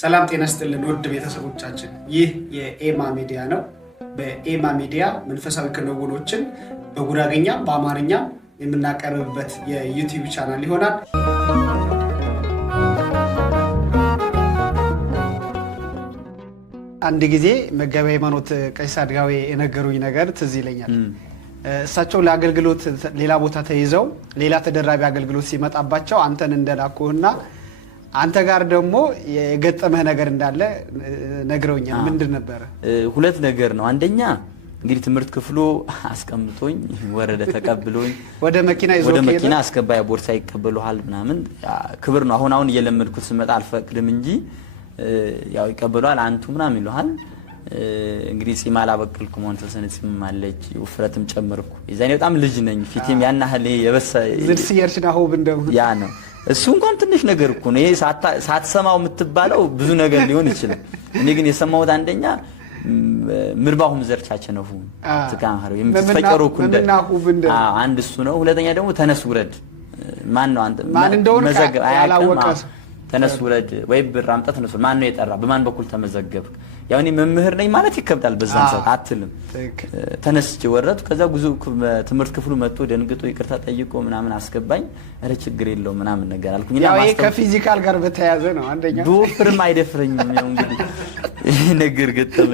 ሰላም ጤና ይስጥልን ውድ ቤተሰቦቻችን፣ ይህ የኤማ ሚዲያ ነው። በኤማ ሚዲያ መንፈሳዊ ክንውኖችን በጉራጌኛ በአማርኛ የምናቀርብበት የዩቲዩብ ቻናል ይሆናል። አንድ ጊዜ መጋቤ ሃይማኖት ቀሲስ አድጋዌ የነገሩኝ ነገር ትዝ ይለኛል። እሳቸው ለአገልግሎት ሌላ ቦታ ተይዘው ሌላ ተደራቢ አገልግሎት ሲመጣባቸው አንተን እንደላኩህና አንተ ጋር ደግሞ የገጠመህ ነገር እንዳለ ነግረውኛል። ምንድን ነበር? ሁለት ነገር ነው። አንደኛ እንግዲህ ትምህርት ክፍሉ አስቀምጦኝ ወረደ ተቀብሎኝ ወደ መኪና አስገባያ ቦርሳ ይቀበሉሃል ምናምን ክብር ነው። አሁን እየለመድኩት ስመጣ አልፈቅድም እንጂ ያው ይቀበሉሃል አንቱ ምናምን ይሉሃል። እንግዲህ ጺም አላበቀልኩም፣ ወንተሰነ ጺም ማለች ውፍረትም ጨመርኩ። የዛኔ በጣም ልጅ ነኝ፣ ፊቴም ያናህል የበሰ ዝርሲየርሽና ሆብ እንደው ያ ነው። እሱ እንኳን ትንሽ ነገር እኮ ነው። ይሄ ሳትሰማው የምትባለው ብዙ ነገር ሊሆን ይችላል። እኔ ግን የሰማሁት አንደኛ ምርባሁም ዘርቻቸው ነው ተካንሃሩ የምትፈቀሩ ኩንደ አንድ እሱ ነው። ሁለተኛ ደግሞ ተነስ ውረድ ማን ነው አንተ ማን እንደሆነ ያላወቀ ተነስ ውረድ ወይ ብር አምጣ ተነስ ማን ነው የጠራ በማን በኩል ተመዘገብክ? ያው እኔ መምህር ነኝ ማለት ይከብዳል። በዛን ሰዓት አትልም። ተነስቼ ወረድኩ። ከዛ ጉዞ ትምህርት ክፍሉ መጥቶ ደንግጦ ይቅርታ ጠይቆ ምናምን አስገባኝ። እረ ችግር የለውም ምናምን ነገር አልኩኝ። ያው ይሄ ከፊዚካል ጋር በተያያዘ ነው። አንደኛ ዶክተርም አይደፍረኝም። ያው እንግዲህ ነገር ገጠመ።